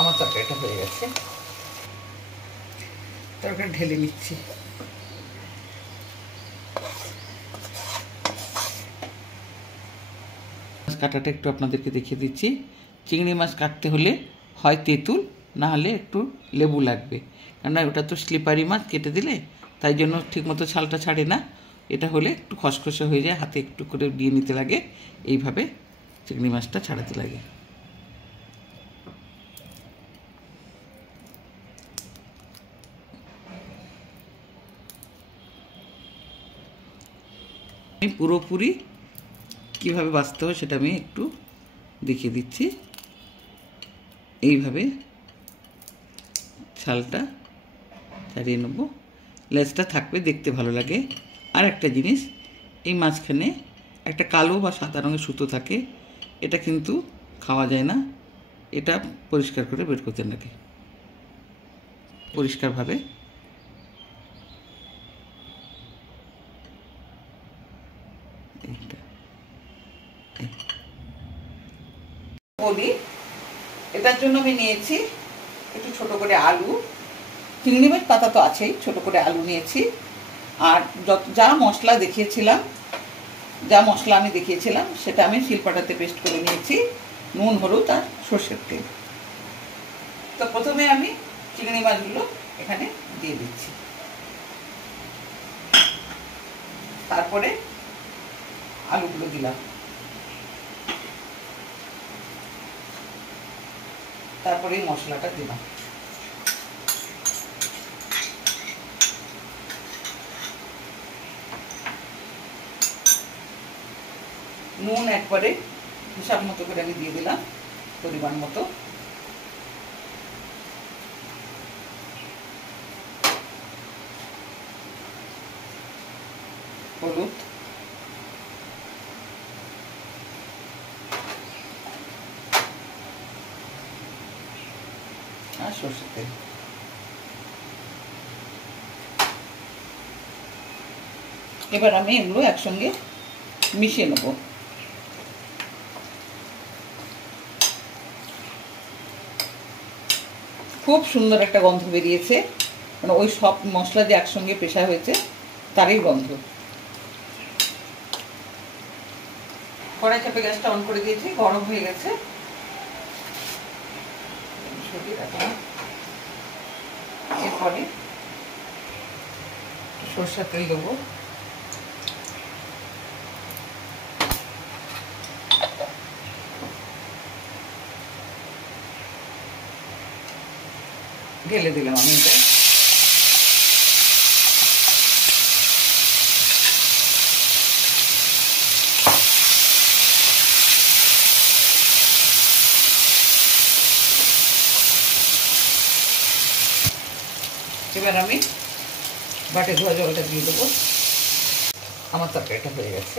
আমার তরকারিটা হয়ে গেছে, তরকারি ঢেলে নিচ্ছি। মাছ কাটাটা একটু আপনাদেরকে দেখিয়ে দিচ্ছি। চিংড়ি মাছ কাটতে হলে হয় তেঁতুল, না হলে একটু লেবু লাগবে, কেননা ওটা তো স্লিপারি মাছ, কেটে দিলে তাই জন্য ঠিকমতো ছালটা ছাড়ে না। এটা হলে একটু খসখসে হয়ে যায়, হাতে একটু করে দিয়ে নিতে লাগে, এইভাবে চিংড়ি মাছটা ছাড়াতে লাগে। আমি পুরোপুরি কীভাবে বাছতে হয় সেটা আমি একটু দেখিয়ে দিচ্ছি। এইভাবে ছালটা ছাড়িয়ে নেব, লেজটা থাকবে, দেখতে ভালো লাগে। আর একটা জিনিস, এই মাঝখানে একটা কালো বা সাদা রঙের সুতো থাকে, এটা কিন্তু খাওয়া যায় না, এটা পরিষ্কার করে বের করতে লাগে পরিষ্কারভাবে। বলি, এটার জন্য আমি নিয়েছি একটু ছোট করে আলু, চিংড়ি মাছ পাতা তো আছেই, ছোট করে আলু নিয়েছি। আর যা মশলা আমি দেখিয়েছিলাম সেটা আমি শিলপাটাতে পেস্ট করে নিয়েছি, নুন, হলুদ আর সর্ষের তেল। তো প্রথমে আমি চিংড়ি মাছগুলো এখানে দিয়ে দিচ্ছি, তারপরে আলুগুলো দিলাম, তারপরে এই মশলাটা দিলাম। নুন একবারে হিসাব মতো করে আমি দিয়ে দিলাম, পরিমাণ মতো। হলুদ, আর সরষের তেল। এবার আমি এগুলো একসঙ্গে মিশিয়ে নেব। খুব সুন্দর একটা গন্ধ বেরিয়েছে, মানে ওই সব মশলা যে একসঙ্গে পেশা হয়েছে তারই গন্ধ। কড়াই চাপে গ্যাসটা অন করে দিয়েছি, গরম হয়ে গেছে। এরপরে সরষের তেল দেবো, ঢেলে দিলাম আমি এটা। এবার আমি বাটে ধোয়া জলটা দিয়ে দেবো। আমার তরকারিটা হয়ে গেছে।